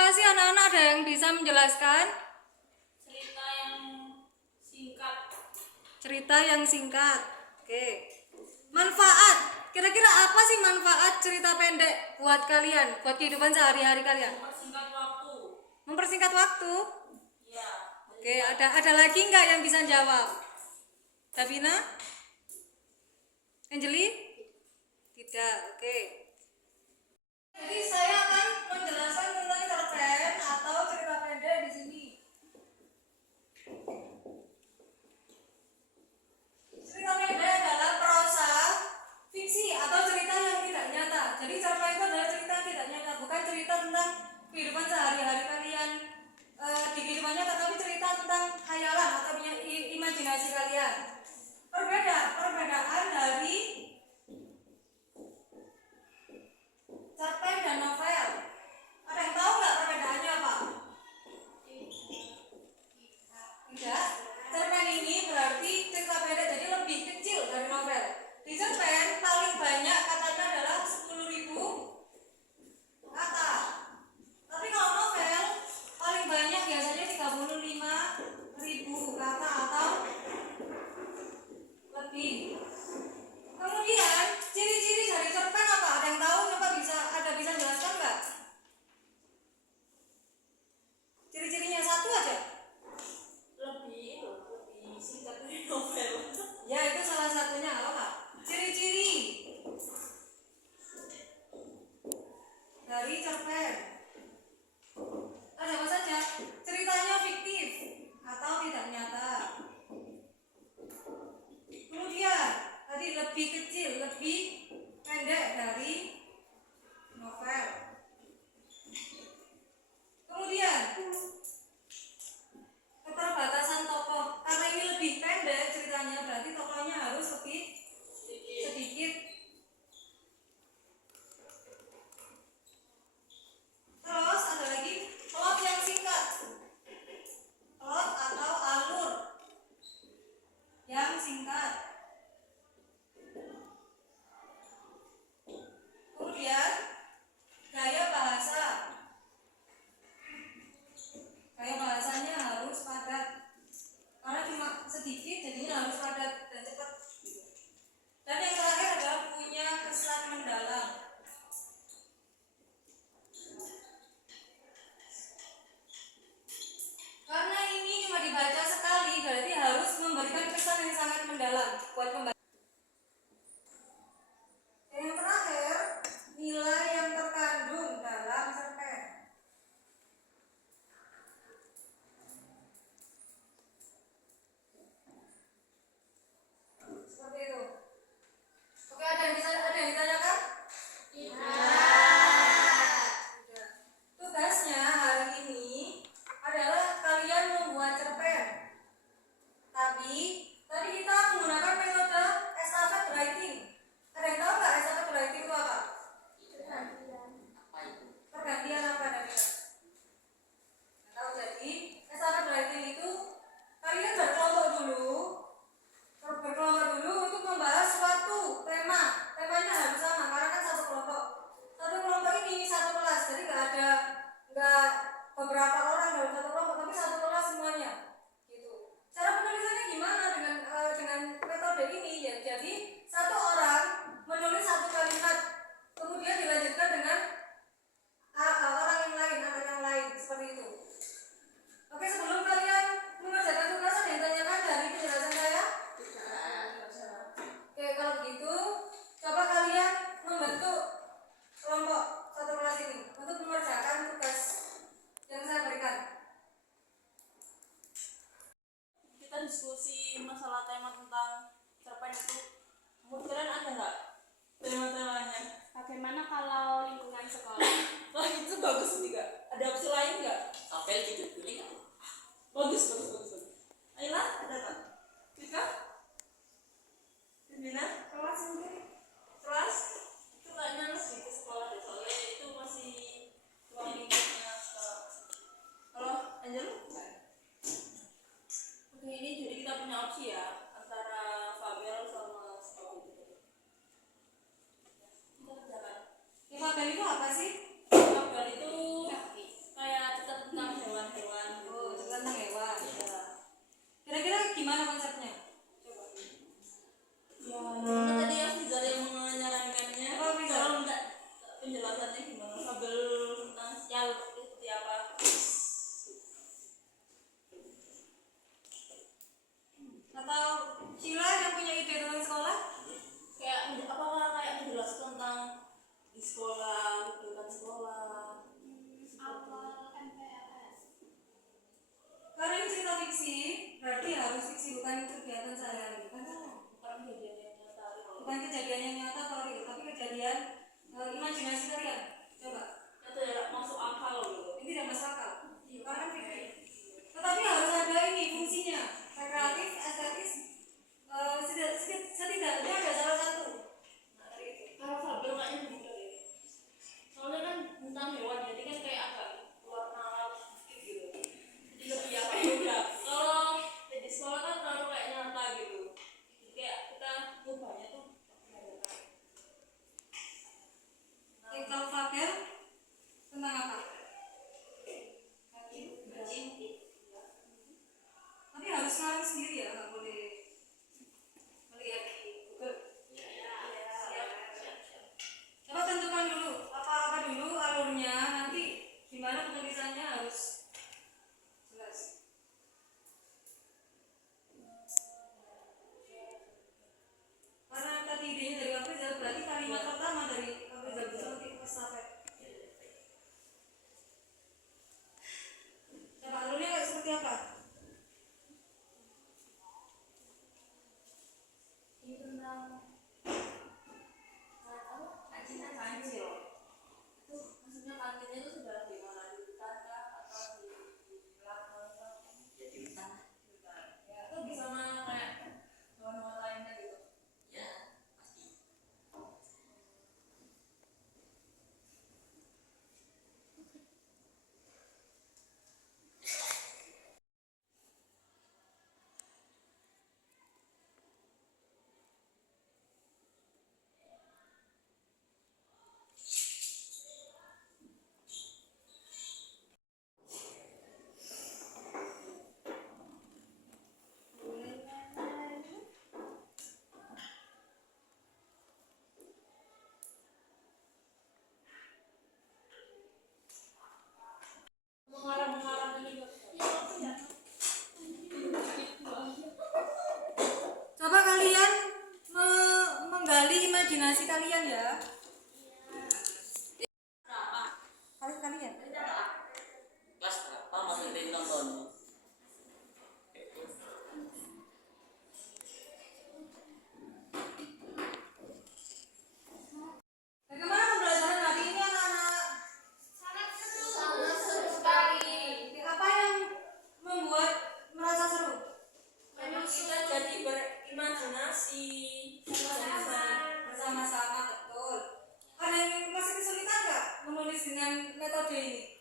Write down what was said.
apa sih anak-anak, ada yang bisa menjelaskan? Cerita yang singkat. Cerita yang singkat. Oke. Manfaat. Kira-kira apa sih manfaat cerita pendek buat kalian, buat kehidupan sehari-hari kalian? Mempersingkat waktu. Mempersingkat waktu. Ya. Oke, ada lagi nggak yang bisa jawab? Davina? Anjeli? Tidak. Oke. Jadi saya akan menjelaskan tentang cerpen atau cerita pendek di sini. Cerita pendek adalah prosa fiksi atau cerita yang tidak nyata. Jadi cerpen itu adalah cerita yang tidak nyata, bukan cerita tentang kehidupan sehari-hari kalian di kehidupan nyata, tapi cerita tentang khayalan atau imajinasi kalian. Perbedaan dari cerpen dan novel. Ada yang tahu nggak perbedaannya apa? Tidak. Cerpen ini berarti cerita pendek, jadi lebih kecil dari novel. Di cerpen paling banyak katanya adalah 10.000 kata. Tapi kalau novel paling banyak biasanya 35.000 kata atau lebih. Kemudian ciri-ciri dari cerpen apa? Ada yang tahu? Coba bisa jelaskan nggak? Ciri-cirinya satu aja. Lebih singkat dari novel. Ya, itu salah satunya, nggak apa-apa. Ciri-ciri dari cerpen ada apa saja? Ceritanya fiktif atau tidak nyata. Kemudian tadi lebih kecil, lebih pendek dari novel. Kemudian keterbatasan tokoh, karena ini lebih pendek ceritanya, berarti tokohnya harus lebih sedikit. Terus ada lagi plot yang singkat. Plot atau alur yang singkat. Kemudian gaya bahasa. Gaya bahasanya harus padat. Karena cuma sedikit jadinya harus padat dan cepat. Dan yang terakhir adalah punya kesan mendalam. Karena ini cuma dibaca sekali, berarti harus memberikan kesan yang sangat mendalam buat pembaca. Yang terakhir, nilai yang terkandung dalam cerpen. Seperti itu. Oke, ada yang ditanyakan? Tugasnya hari ini adalah kalian membuat cerpen. Tapi tadi kita menggunakan metode estafet writing. Ada yang tahu nggak estafet writing itu apa? Pergantian apa Davina? Nggak tahu. Jadi estafet writing itu kalian berkelompok dulu untuk membahas suatu tema. Temanya harus sama karena kan satu kelompok. Satu kelompok ini satu kelas, jadi nggak beberapa orang dalam satu kelompok, tapi satu kelas semuanya. Gitu. Cara penulisannya gimana dengan metode ini ya? Jadi satu orang menulis satu kalimat, kemudian dilanjutkan dengan orang yang lain, anak yang lain, seperti itu. Oke, sebelum kalian mengerjakan tugas, ada yang tanyakan dari penjelasan saya? Oke, kalau begitu coba kalian membentuk kelompok satu kelas ini untuk mengerjakan tugas yang saya berikan. Kita diskusi masalah tema tentang cerpen itu. Menurut kalian ada nggak tema-temanya? Bagaimana kalau lingkungan sekolah? Wah, itu bagus juga. Ada opsi lain nggak? Apel gitu boleh nggak? Bagus. Ayolah, ada kan? Kita? Dina? Kelas mungkin. Kelas? Itu kayaknya masih ke sekolah deh, soalnya itu masih ruang lingkupnya sekolah. Halo, Angel? Oke, ini jadi kita punya opsi ya, antara Fabel sama sekolah itu. Kita kerjakan. Fabel itu apa sih? Fabel fiksi, berarti harus fiksi, bukan kegiatan sehari-hari. bukan kejadian yang nyata gitu. Bukan kejadian yang nyata atau real, tapi kejadian imajinasi kalian. Coba. Itu ya masuk akal gitu. Ini tidak masuk akal. Karena kan fikih. Tetapi harus ada ini fungsinya. Rekreatif, estetis, setidaknya ada salah satu. Nah, dari itu. Kalau fabel kayaknya mudah ya. Soalnya kan tentang hewan, jadi kan kayak agak luar nalar sedikit gitu. Jadi lebih apa ya udah. Kalau di sekolah kan terlalu kayak nyata gitu. Jadi kayak kita nyobanya tuh menyenangkan. Kalau fabel tentang apa? Tapi harus ngarang sendiri ya, nggak boleh melihat di Google. Coba tentukan dulu apa dulu alurnya, nanti gimana penulisannya harus jelas. Karena tadi idenya dari Afrizal, berarti kalimat pertama dari Afrizal seperti estafet. Coba alurnya kayak seperti apa? Ini tentang kancil. Itu maksudnya kancilnya itu sudah di mana, di hutan kah atau di belakang kah? Ya di hutan. Ya, itu bisa mana kayak hewan-hewan lainnya gitu. Ya pasti. Mengarang-mengarang ini juga. Coba kalian menggali imajinasi kalian ya. Kalian. Kelas berapa masih ada yang nonton? Bagaimana pembelajaran hari ini anak-anak? Sangat seru sekali. Apa yang membuat merasa seru? Memang kita jadi berimajinasi Bersama-sama, betul. Ada yang masih kesulitan nggak menulis dengan metode ini?